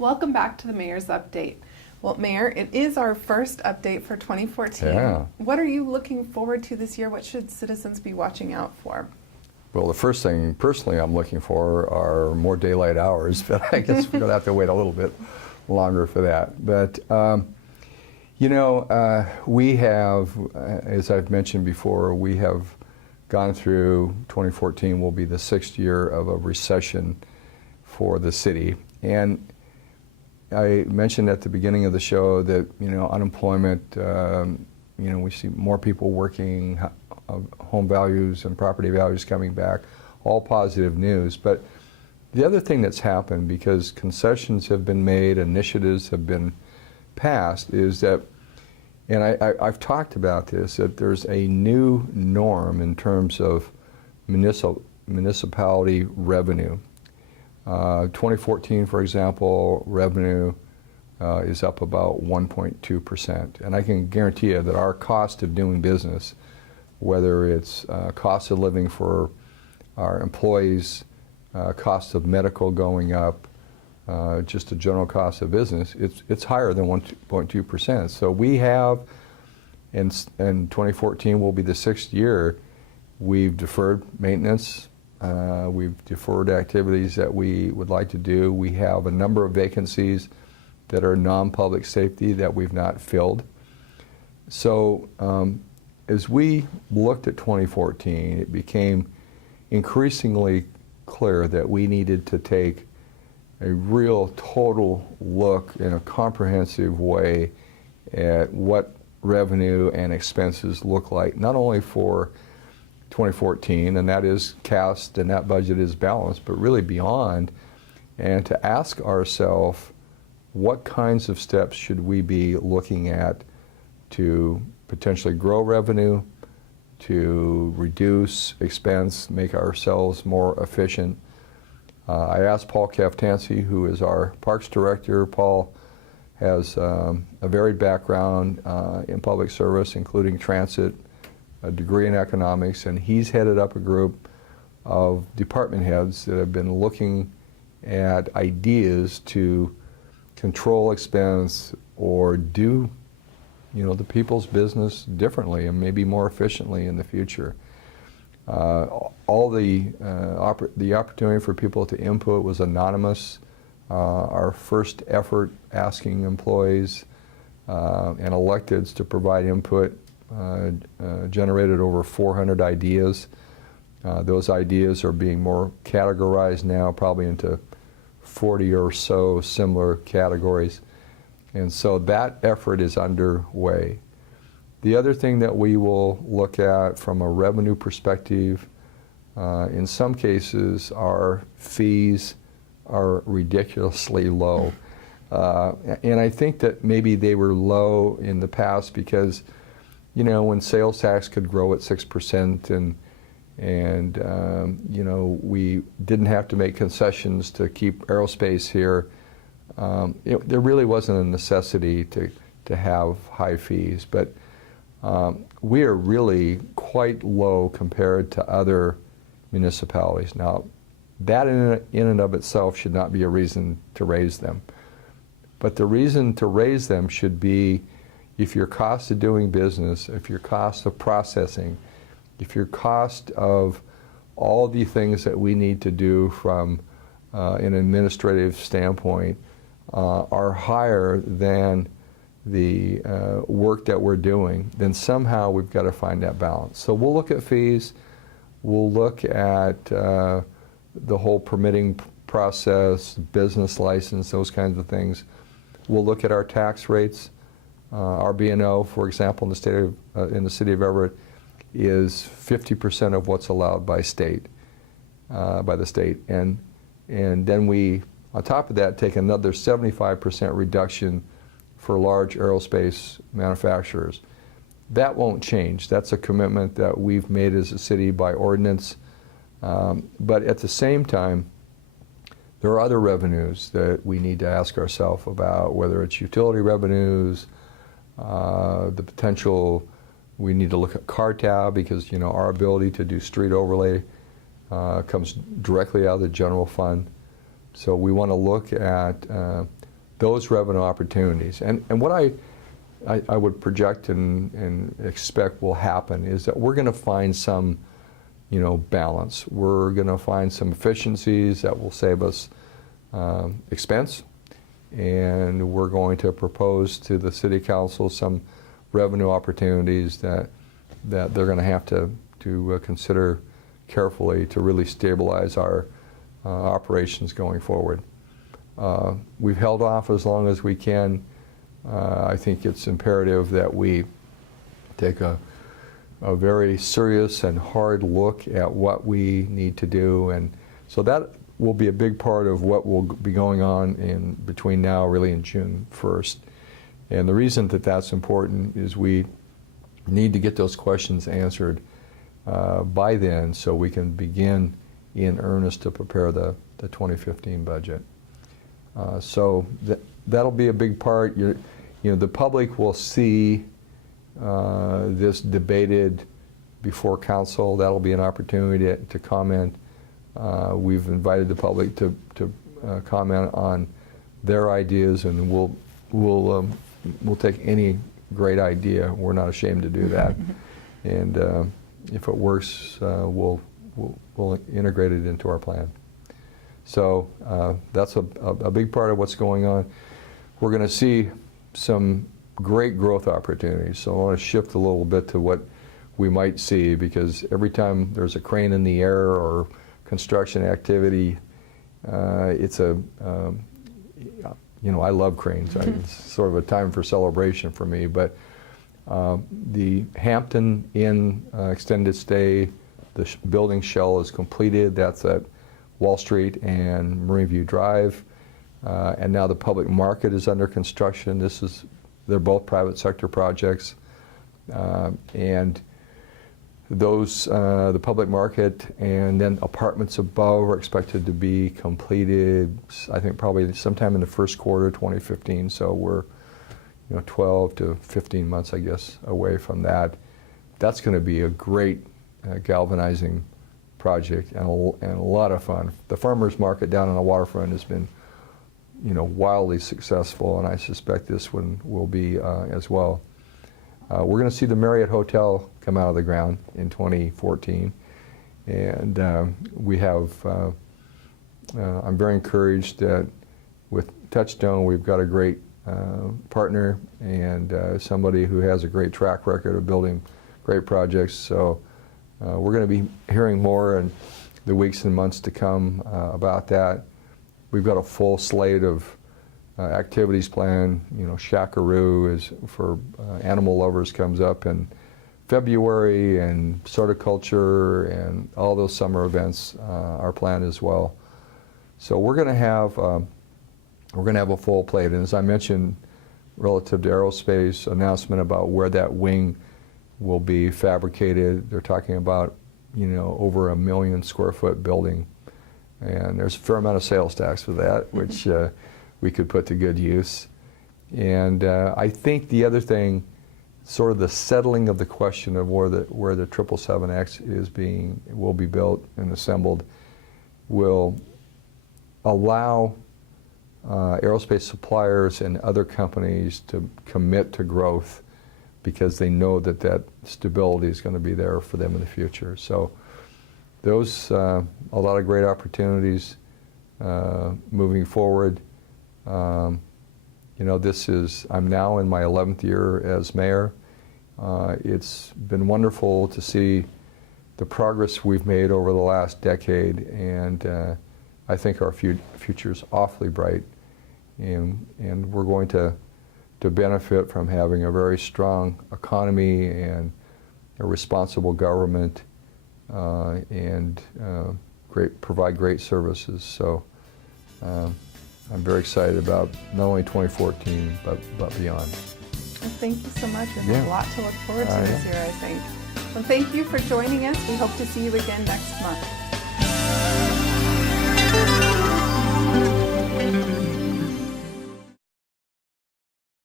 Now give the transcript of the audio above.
Welcome back to the Mayor's Update. Well, Mayor, it is our first update for 2014. Yeah. What are you looking forward to this year? What should citizens be watching out for? Well, the first thing personally I'm looking for are more daylight hours, but I guess we're going to have to wait a little bit longer for that. But, we have, as I've mentioned before, we have gone through 2014 will be the 6th year of a recession for the city. And I mentioned at the beginning of the show that, unemployment, we see more people working, home values and property values coming back, all positive news. But the other thing that's happened, because concessions have been made, initiatives have been passed, is that, and I've talked about this, that there's a new norm in terms of municipality revenue. 2014, for example, revenue is up about 1.2%. And I can guarantee you that our cost of doing business, whether it's cost of living for our employees, cost of medical going up, just the general cost of business, it's higher than 1.2%. So we have, and 2014 will be the 6th year, we've deferred maintenance. We've deferred activities that we would like to do. We have a number of vacancies that are non-public safety that we've not filled. So as we looked at 2014, it became increasingly clear that we needed to take a real total look in a comprehensive way at what revenue and expenses look like, not only for 2014, and that is cast and that budget is balanced, but really beyond, and to ask ourselves what kinds of steps should we be looking at to potentially grow revenue, to reduce expense, make ourselves more efficient. I asked Paul Kaftansi, who is our Parks Director. Paul has a varied background in public service, including transit, a degree in economics, and he's headed up a group of department heads that have been looking at ideas to control expense or do, the people's business differently and maybe more efficiently in the future. All the opportunity for people to input was anonymous. Our first effort asking employees and electeds to provide input generated over 400 ideas. Those ideas are being more categorized now, probably into 40 or so similar categories. And so that effort is underway. The other thing that we will look at from a revenue perspective, in some cases, our fees are ridiculously low. And I think that maybe they were low in the past because when sales tax could grow at 6% and we didn't have to make concessions to keep aerospace here, there really wasn't a necessity to have high fees. But we are really quite low compared to other municipalities. Now, that in and of itself should not be a reason to raise them. But the reason to raise them should be if your cost of doing business, if your cost of processing, if your cost of all the things that we need to do from an administrative standpoint are higher than the work that we're doing, then somehow we've got to find that balance. So we'll look at fees, we'll look at the whole permitting process, business license, those kinds of things. We'll look at our tax rates. Our B&O, for example, in the city of Everett, is 50% of what's allowed by the state, and then we, on top of that, take another 75% reduction for large aerospace manufacturers. That won't change. That's a commitment that we've made as a city by ordinance. But at the same time, there are other revenues that we need to ask ourselves about, whether it's utility revenues, the potential, we need to look at car tab because our ability to do street overlay comes directly out of the general fund. So we want to look at those revenue opportunities. And what I would project and expect will happen is that we're going to find some, balance. We're going to find some efficiencies that will save us expense, and we're going to propose to the City Council some revenue opportunities that they're going to have to consider carefully to really stabilize our operations going forward. We've held off as long as we can. I think it's imperative that we take a very serious and hard look at what we need to do, and so that will be a big part of what will be going on in between now really and June 1st. And the reason that that's important is we need to get those questions answered by then, so we can begin in earnest to prepare the 2015 budget. So that'll be a big part. The public will see this debated before council. That'll be an opportunity to comment. We've invited the public to comment on their ideas, and we'll take any great idea. We're not ashamed to do that. And if it works, we'll integrate it into our plan. So that's a big part of what's going on. We're going to see some great growth opportunities. So I want to shift a little bit to what we might see, because every time there's a crane in the air or construction activity, it's I love cranes. It's sort of a time for celebration for me. But the Hampton Inn extended stay, the building shell is completed. That's at Wall Street and Marine View Drive. And now the public market is under construction. They're both private sector projects. And those, the public market and then apartments above are expected to be completed, I think probably sometime in the first quarter 2015. So we're 12 to 15 months, I guess, away from that. That's going to be a great galvanizing project and a lot of fun. The farmers market down on the waterfront has been wildly successful, and I suspect this one will be as well. We're going to see the Marriott Hotel come out of the ground in 2014, and we have, I'm very encouraged that with Touchstone we've got a great partner and somebody who has a great track record of building great projects. So we're going to be hearing more in the weeks and months to come about that. We've got a full slate of activities planned. Shackaroo is for animal lovers, comes up in February, and horticulture and all those summer events are planned as well. So we're going to have a full plate. And as I mentioned, relative to aerospace, announcement about where that wing will be fabricated. They're talking about over 1 million square foot building. And there's a fair amount of sales tax for that, which we could put to good use. And I think the other thing, sort of the settling of the question of where the 777X will be built and assembled, will allow aerospace suppliers and other companies to commit to growth, because they know that stability is going to be there for them in the future. So those, a lot of great opportunities moving forward. I'm now in my 11th year as mayor. It's been wonderful to see the progress we've made over the last decade, and I think our future's awfully bright, and we're going to benefit from having a very strong economy and a responsible government, and provide great services. So I'm very excited about not only 2014 but beyond. Well, thank you so much, and there's a lot to look forward to this year, I think. Well, thank you for joining us. We hope to see you again next month.